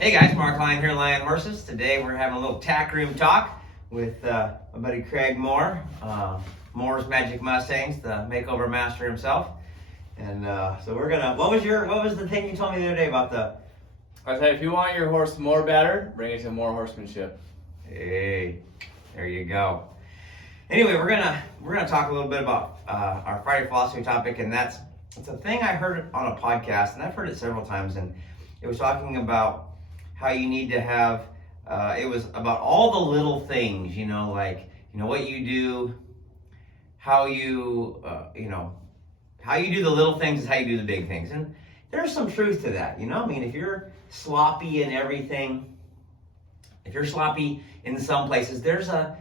Hey guys, Mark Lyon here, Lion Horses. Today we're having a little tack room talk with my buddy Craig Moore, Moore's Magic Mustangs, the makeover master himself. And so we're gonna. What was the thing you told me the other day about the? I said if you want your horse more better, bring it to more horsemanship. Hey, there you go. Anyway, we're gonna talk a little bit about our Friday philosophy topic, and it's a thing I heard on a podcast, and I've heard it several times, and it was talking about how you need to have, it was about all the little things, what you do, how you, how you do the little things is how you do the big things. And there's some truth to that, if you're sloppy in everything, if you're sloppy in some places, there's a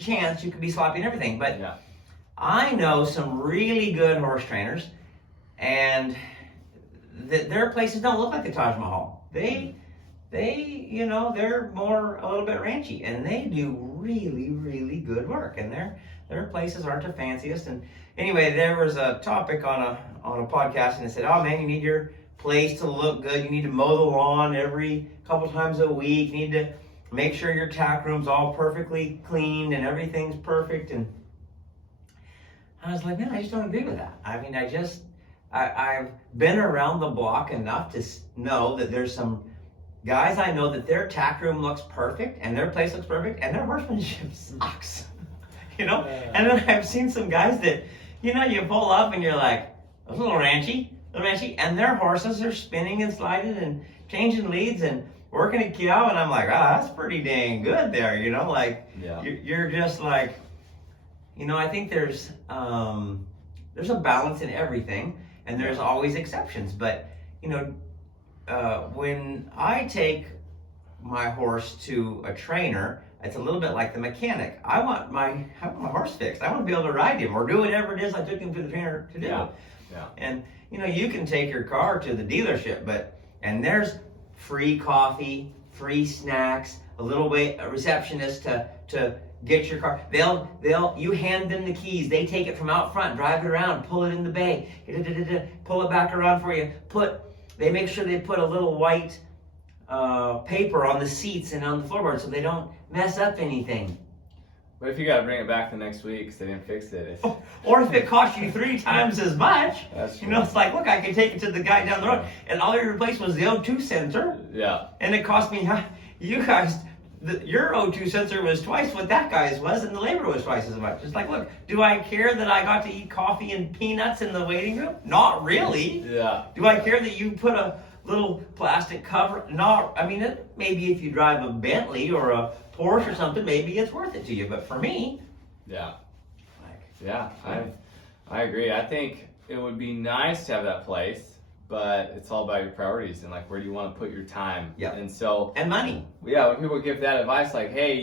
chance you could be sloppy in everything. But yeah. I know some really good horse trainers, and their places don't look like the Taj Mahal. They're more a little bit ranchy, and they do really, really good work. And their places aren't the fanciest. And anyway, there was a topic on a podcast, and it said, "Oh man, you need your place to look good. You need to mow the lawn every couple times a week. You need to make sure your tack room's all perfectly cleaned and everything's perfect." And I was like, man, I just don't agree with that. I mean, I've been around the block enough to know that there's some guys I know that their tack room looks perfect and their place looks perfect and their horsemanship sucks, Yeah. And then I've seen some guys that, you pull up and you're like, a little ranchy, and their horses are spinning and sliding and changing leads and working a cow, and I'm like, that's pretty dang good there, Yeah. You're just like, I think there's a balance in everything. And there's always exceptions, but when I take my horse to a trainer, it's a little bit like the mechanic. I want my horse fixed. I want to be able to ride him or do whatever it is I took him to the trainer to do. Yeah. And you can take your car to the dealership, and there's free coffee, free snacks, a receptionist to get your car. You hand them the keys. They take it from out front, drive it around, pull it in the bay, pull it back around for you. They make sure they put a little white paper on the seats and on the floorboard so they don't mess up anything. But if you got to bring it back the next week because they didn't fix it. Or if it costs you 3 times as much, That's true. it's like, look, I can take it to the guy down the road, and all you replaced was the O2 sensor. Yeah. And it cost me, you guys, your O2 sensor was twice what that guy's was, and the labor was twice as much. It's like, look, do I care that I got to eat coffee and peanuts in the waiting room? Not really. Yeah. Do I care that you put a little plastic cover? Maybe if you drive a Bentley or a Porsche or something, maybe it's worth it to you. But for me, Yeah. I agree. I think it would be nice to have that place, but it's all about your priorities and like where do you want to put your time. Yeah. And money. Yeah, when people give that advice like, hey,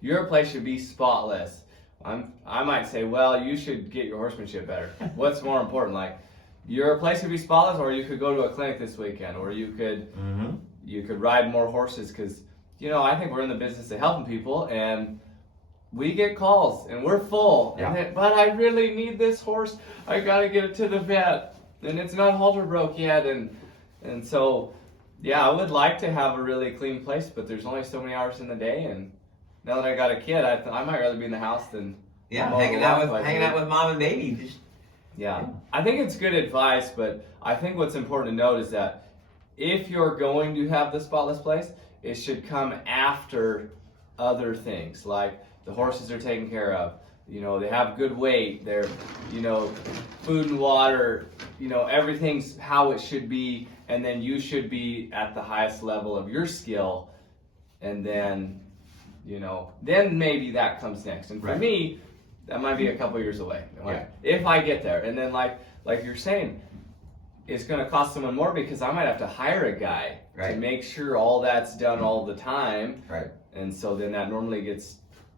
your place should be spotless. I might say, well, you should get your horsemanship better. What's more important? Like, your place could be spotless, or you could go to a clinic this weekend, or you could ride more horses because, I think we're in the business of helping people, and we get calls, and we're full. Yeah. But I really need this horse. I got to get it to the vet, and it's not halter broke yet, and so, yeah, I would like to have a really clean place, but there's only so many hours in the day, and now that I got a kid, I might rather be in the house than hanging out with mom and baby. Yeah, I think it's good advice, but I think what's important to note is that if you're going to have the spotless place, it should come after other things, like the horses are taken care of, they have good weight, they're, food and water, everything's how it should be, and then you should be at the highest level of your skill, and then, then maybe that comes next. And for me, that might be a couple years away. If I get there, and then like you're saying, it's going to cost someone more because I might have to hire a guy to make sure all that's done all the time. Right. And so then that normally gets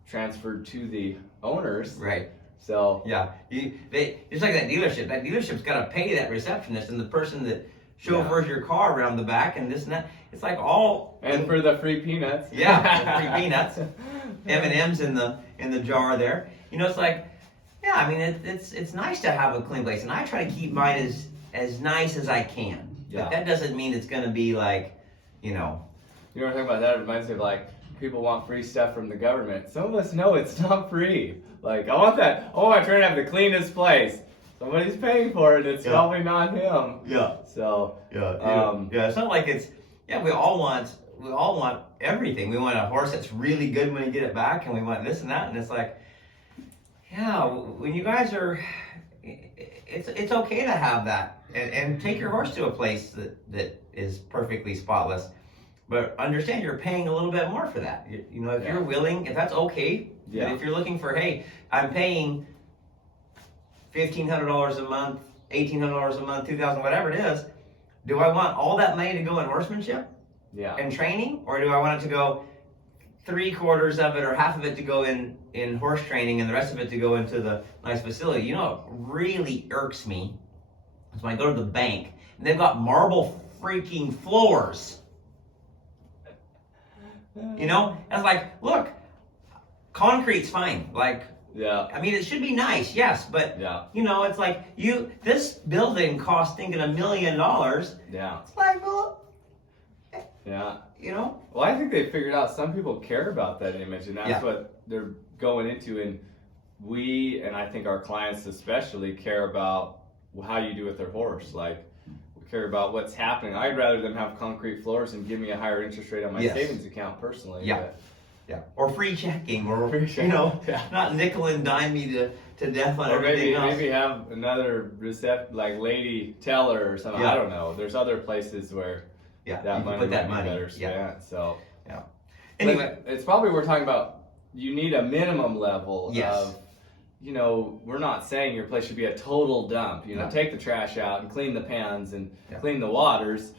transferred to the owners. Right. So yeah, it's like that dealership. That dealership's got to pay that receptionist and the person that chauffeurs your car around the back and this and that. It's like all. And for the free peanuts. Yeah, the free peanuts, M&Ms in the jar there. It's like, yeah, it's nice to have a clean place, and I try to keep mine as nice as I can. Yeah. But that doesn't mean it's going to be like, you know. You know what I'm talking about? That reminds me of like people want free stuff from the government. Some of us know it's not free. Like I want my trainer to have the cleanest place. Somebody's paying for it. It's probably not him. Yeah. So Yeah. It's not like it's. Yeah, we all want everything. We want a horse that's really good when you get it back, and we want this and that. And it's like, yeah, when you guys are, it's okay to have that, and take your horse to a place that is perfectly spotless. But understand you're paying a little bit more for that. You know, if you're willing, if that's okay. Yeah. But if you're looking for, hey, I'm paying $1,500 a month, $1,800 a month, $2,000, whatever it is. Do I want all that money to go in horsemanship and training, or do I want it to go 3/4 of it or half of it to go in horse training and the rest of it to go into the nice facility? You know, what really irks me is when I go to the bank and they've got marble freaking floors. You know, and it's like, look, concrete's fine. Like, I mean, it should be nice, yes, but you know, it's like this building cost thinking $1 million. Yeah. It's like, well, you know. Well, I think they figured out some people care about that image, and that's what they're going into. And we, and I think our clients especially, care about how you do with their horse. Like, we care about what's happening. I'd rather them have concrete floors and give me a higher interest rate on my savings account personally. Yeah. Or free checking, or you know, not nickel and dime me to death on everything else. Maybe have another like lady teller or something. I don't know. There's other places where that money put that might be money better spent. So anyway, it's probably we're talking about. You need a minimum level of. You know, we're not saying your place should be a total dump. You know, take the trash out and clean the pans and clean the waters.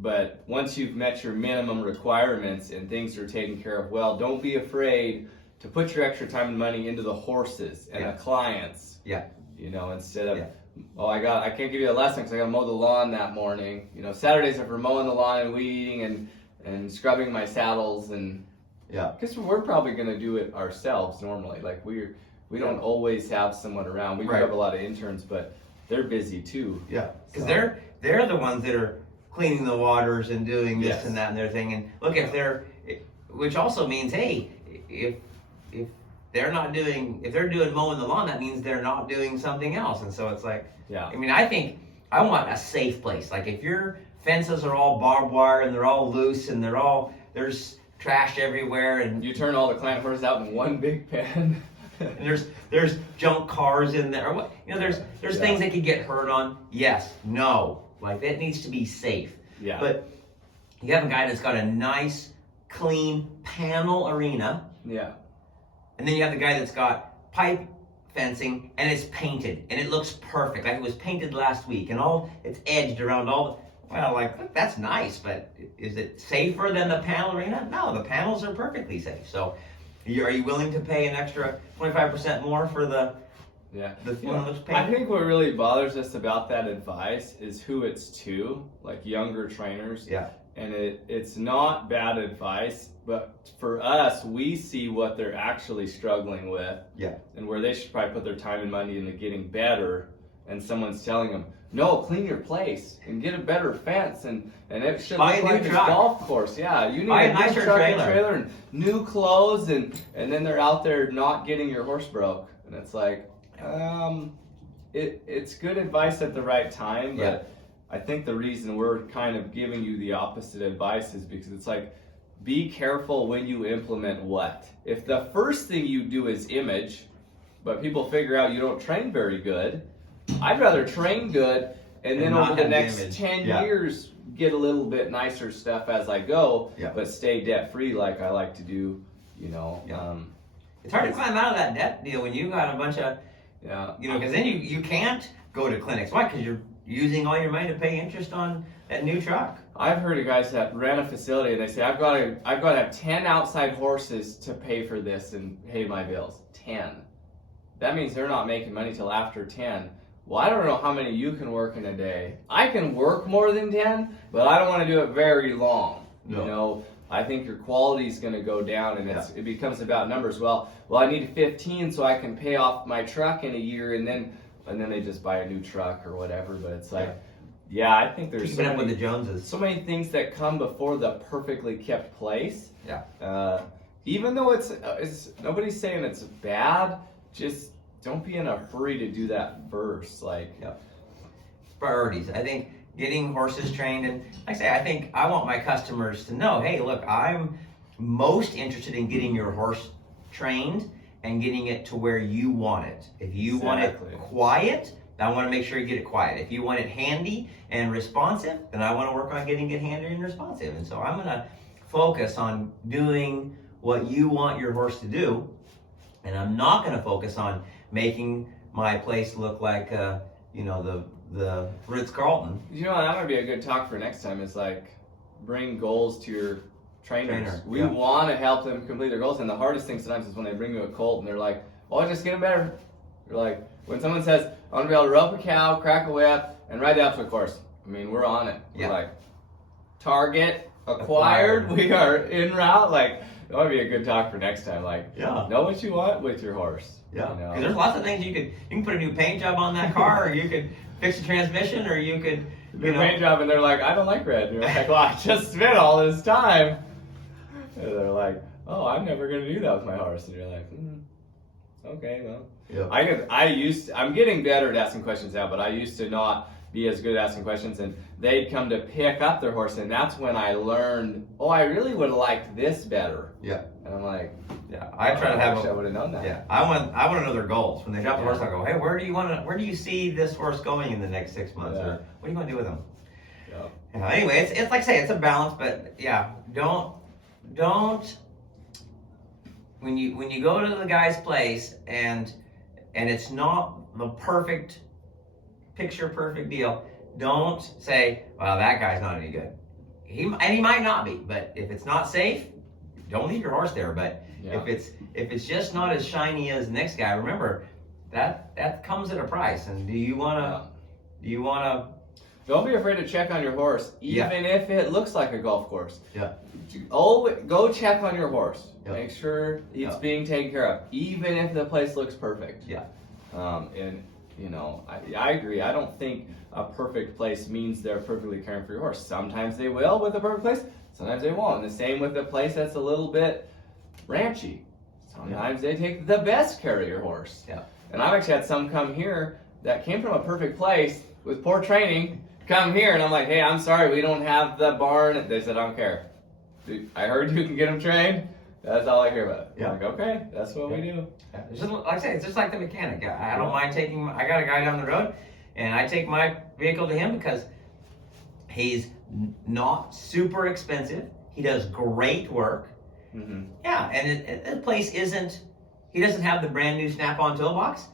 But once you've met your minimum requirements and things are taken care of well, don't be afraid to put your extra time and money into the horses and the clients. You know, instead of, I can't give you a lesson because I got to mow the lawn that morning. You know, Saturdays are for mowing the lawn and weeding and scrubbing my saddles and because we're probably going to do it ourselves normally. Like we don't always have someone around. We have a lot of interns, but they're busy too. Because they're the ones that are cleaning the waters and doing this and that and their thing. And look, which also means, hey, if they're doing mowing the lawn, that means they're not doing something else. And so it's like, I mean, I think I want a safe place. Like if your fences are all barbed wire and they're all loose and there's trash everywhere, and you turn all the client horses out in one big pen. And there's junk cars in there. You know, there's things that could get hurt on. Yes, no. Like, that needs to be safe. But you have a guy that's got a nice, clean panel arena. And then you have the guy that's got pipe fencing, and it's painted, and it looks perfect. Like it was painted last week, and it's edged around all the... Well, like, look, that's nice, but is it safer than the panel arena? No, the panels are perfectly safe. So, are you willing to pay an extra 25% more for the... I think what really bothers us about that advice is who it's to, like younger trainers. And it's not bad advice, but for us, we see what they're actually struggling with. And where they should probably put their time and money into getting better, and someone's telling them, no, clean your place and get a better fence and it should look like a golf course. You need a nicer trailer and new clothes and then they're out there not getting your horse broke. And it's like, it's good advice at the right time, but I think the reason we're kind of giving you the opposite advice is because it's like, be careful when you implement what. If the first thing you do is image, but people figure out you don't train very good, I'd rather train good and then over the next 10 years get a little bit nicer stuff as I go, but stay debt free like I like to do, you know. It's hard to climb out of that debt deal when you got a bunch of, you know, because then you can't go to clinics. Why? Because you're using all your money to pay interest on that new truck. I've heard of guys that rent a facility and they say, I've got to have 10 outside horses to pay for this and pay my bills. 10. That means they're not making money till after 10. Well, I don't know how many you can work in a day. I can work more than 10, but I don't want to do it very long. You know, I think your quality is going to go down, and it becomes about numbers. Well, I need 15 so I can pay off my truck in a year, and then they just buy a new truck or whatever. But it's like Yeah, I think there's keeping up with the Joneses. so many things that come before the perfectly kept place. Yeah. Even though it's nobody's saying it's bad, just don't be in a hurry to do that first. Like, Priorities. I think getting horses trained, and like I say, I think I want my customers to know, hey, look, I'm most interested in getting your horse trained and getting it to where you want it. If you want it quiet, I want to make sure you get it quiet. If you want it handy and responsive, then I want to work on getting it handy and responsive. And so I'm going to focus on doing what you want your horse to do, and I'm not going to focus on making my place look like, the Ritz-Carlton. You know, that might be a good talk for next time. Is like bring goals to your trainers. We want to help them complete their goals, and the hardest thing sometimes is when they bring you a colt and they're like, "Oh, just get them better." You're like, when someone says, "I want to be able to rope a cow, crack a whip, and ride the obstacle course," I mean, we're on it. We're like, target acquired. We are en route. Like, that might be a good talk for next time. Like, know what you want with your horse. Yeah, because there's lots of things you can put a new paint job on that car, or you could fix the transmission, or you could paint job, and they're like, "I don't like red." And you're like, "Well, I just spent all this time." And they're like, "Oh, I'm never gonna do that with my horse." And you're like, "Okay, well." I'm getting better at asking questions now, but I used to not be as good at asking questions, and they'd come to pick up their horse, and that's when I learned, oh, I really would have liked this better. Yeah. And I'm like, I try to have. I would have known that. Yeah, I want to know their goals. When they drop the horse, I go, hey, where do you see this horse going in the next 6 months? Or what do you want to do with him? Anyway, it's like I say, it's a balance, but don't. When you go to the guy's place and it's not the picture perfect deal, don't say, well, that guy's not any good. He might not be, but if it's not safe, don't leave your horse there. But if it's just not as shiny as the next guy, remember that comes at a price. And do you wanna don't be afraid to check on your horse, even if it looks like a golf course. Go check on your horse. Make sure it's being taken care of, even if the place looks perfect. And I agree. I don't think a perfect place means they're perfectly caring for your horse. Sometimes they will with a perfect place, sometimes they won't. And the same with the place that's a little bit ranchy. Sometimes they take the best care of your horse. And I've actually had some come here that came from a perfect place with poor training, come here, and I'm like, hey, I'm sorry, we don't have the barn. They said, I don't care. Dude, I heard you can get them trained. That's all I care about. I'm like, okay, that's what we do. It's just, like I say, it's just like the mechanic. I don't mind I got a guy down the road, and I take my vehicle to him because he's not super expensive. He does great work. And the place he doesn't have the brand new Snap-on toolbox,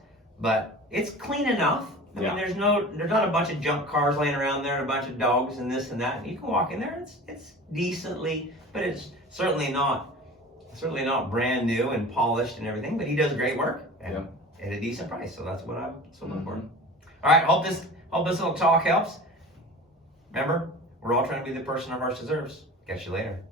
but it's clean enough. I mean, there's not a bunch of junk cars laying around there and a bunch of dogs and this and that. And you can walk in there. It's decently, but it's certainly not brand new and polished and everything. But he does great work at a decent price. So that's what I'm looking for. All right. Hope this little talk helps. Remember, we're all trying to be the person our horse deserves. Catch you later.